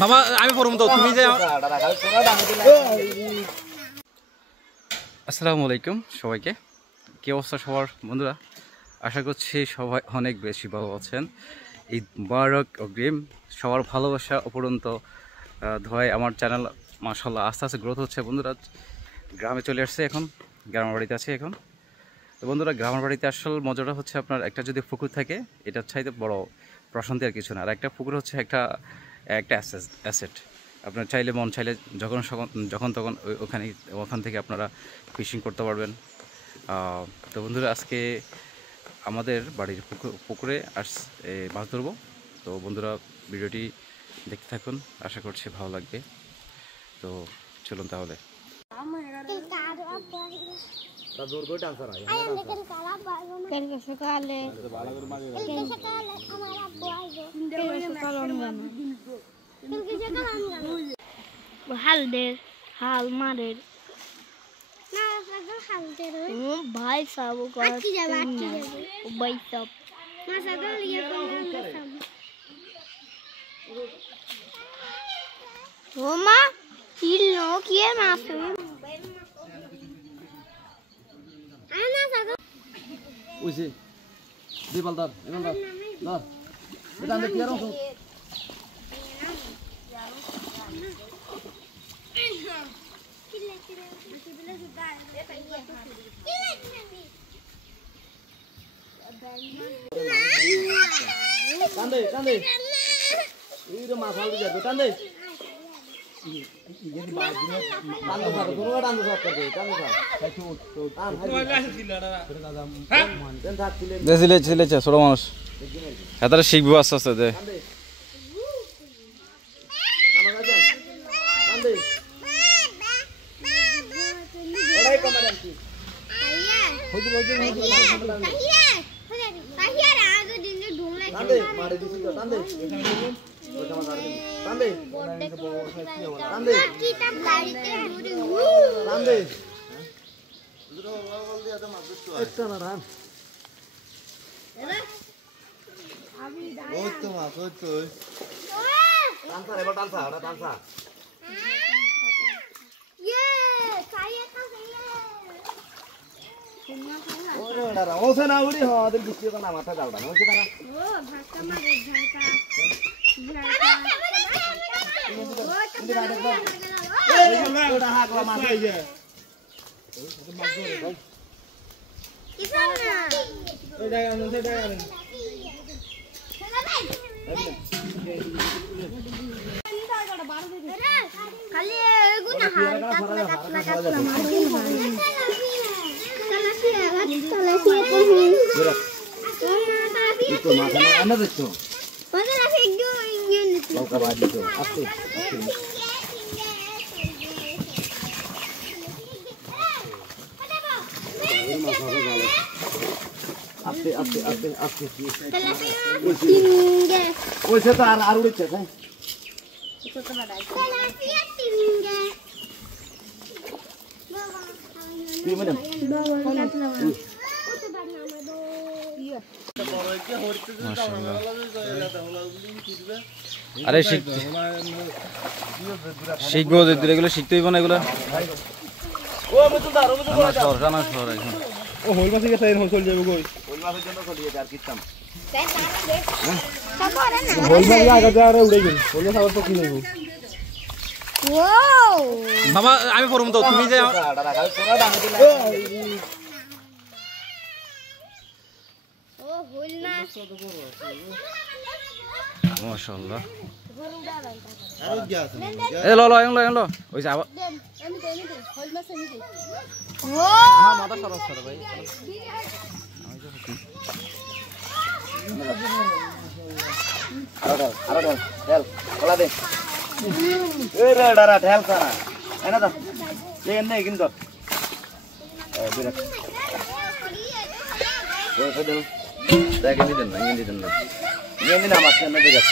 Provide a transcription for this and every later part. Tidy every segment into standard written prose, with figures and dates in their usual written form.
বাবা আমি পড়ব তো তুমি যে আসসালামু আলাইকুম সবাইকে, কি অবস্থা সবার বন্ধুরা? আশা করছি সবাই অনেক বেশি ভালো আছেন। ঈদ মুবারক অগ্রিম, সবার ভালোবাসা অপরন্ত ধোয়ায় আমার চ্যানেল মাশাআল্লাহ আস্তে আস্তে গ্রোথ হচ্ছে। বন্ধুরা গ্রামে চলে আসছে, এখন গ্রামের বাড়িতে আছে এখন। তো বন্ধুরা গ্রামের বাড়িতে আসল মজাটা হচ্ছে আপনার একটা যদি পুকুর থাকে এটার চাইতে বড় প্রশান্তি আর কিছু না। আর একটা পুকুর হচ্ছে একটা অ্যাসেট। আপনার চাইলে মন চাইলে যখন তখন ওখান থেকে আপনারা ফিশিং করতে পারবেন। তো বন্ধুরা আজকে আমাদের বাড়ির পুকুরে মাছ ধরবো। তো বন্ধুরা ভিডিওটি দেখতে থাকুন, আশা করছি ভালো লাগবে। তো চলুন তাহলে। হাল মারের ভাই সাবো ভাই সব ও মা কিল নো কি মাছ ওইছে দি বালদার এখন দাও দাও এটা আমি কি আরো টান্দে টান্দে এই তো মাছ আলু যাবে টান্দে ये बात में टांगो साथ दोनों टांगो साथ कर दे टांगो साथ तो দেশিলে ছেলেছে ছোট মানুষ এতটা শিখবো আস্তে আস্তে দে না উড়ি হদের বৃষ্টি না মাথা জালটা না ওইটা না ওটা হাকলা মাছ এই যে এটা গান সেটা গান খালি এগুনা হালকা কাটলা মারবি itu makanan anda itu. Makanan itu ingin itu. Kau kabar itu. Apa? Apa? Tinggi. Oh, saya tak aru itu saya. Itu kemana? Tinggi. Di mana? আরে শিখবো এগুলো শিখতে হইব না এগুলো বাবা আমি পড়ব তো তুমি যে মাশাআল্লাহ এ লো লো এলো এলো ওই যা ও মাথা সরস করে ভাই আরে হেল কলা দে এ রে ডারা হেল করা এনা দাও এই নে কিন্তু এ বিরাট ও ফেদল দেখে নিদেন না নিদেন না নিয়ে না মাছ না বিরাট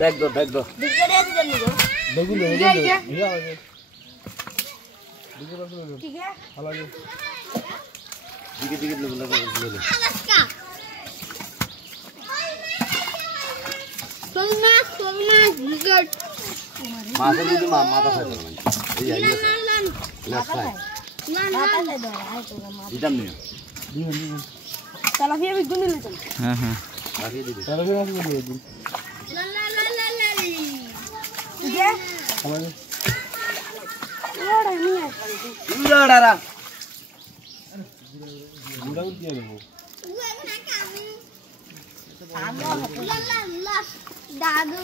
দেখ দো ভিতরে আছে জানি গো দেখুন ঠিক আছে ভালো দিকে দিকে লে বিগট মাছের মধ্যে মাথা থাকে না এই আই আছে লেফট সাইড দিতাম নিও তেলাপিয়া বিগুন নিলে চল হ্যাঁ হ্যাঁ রাখিয়ে দিবি যে ওড়া নিয়ে উড়াড়ারা দাদু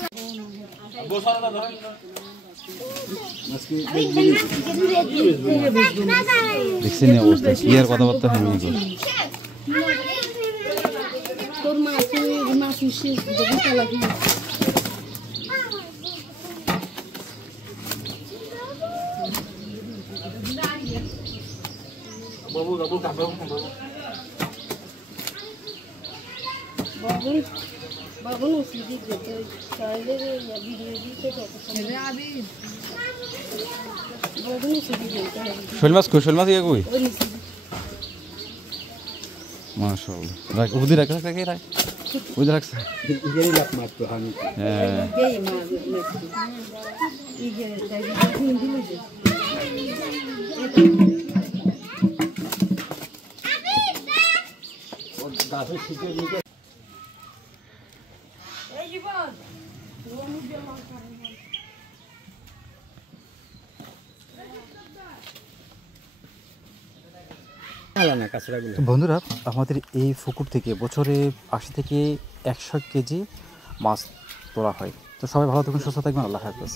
দেখছেন এই অবস্থা কি আর কথাবার্তা হয়নি গো তোর মাছ শেষ দেখি তেলাপিয়া বাবু বাবু কাপড় বাবু বাবু সিদি গেছে চাইলে ভিডিও দিতে কত সময় আবি বাবু সিদি গেছে শোল মাছ কই শোল মাছ ইয়ে কই ওই নিচে মাশাআল্লাহ রাখ উদি রাখ রাখ রাখ উদি রাখছ ইগেরি লাখ মাত্র আমি হ্যাঁ বেই মাছ নেছি ইগে তাই হিন্দি লইছে গাছে শিখে নিয়ে এই জীবন না কাছড়াগুলো তো বন্ধুরা আমাদের এই পুকুর থেকে বছরে 80 থেকে 100 কেজি মাছ তোলা হয়। তো সবাই ভালো থাকুন, সুস্থ থাকবেন, আল্লাহ হাফেজ।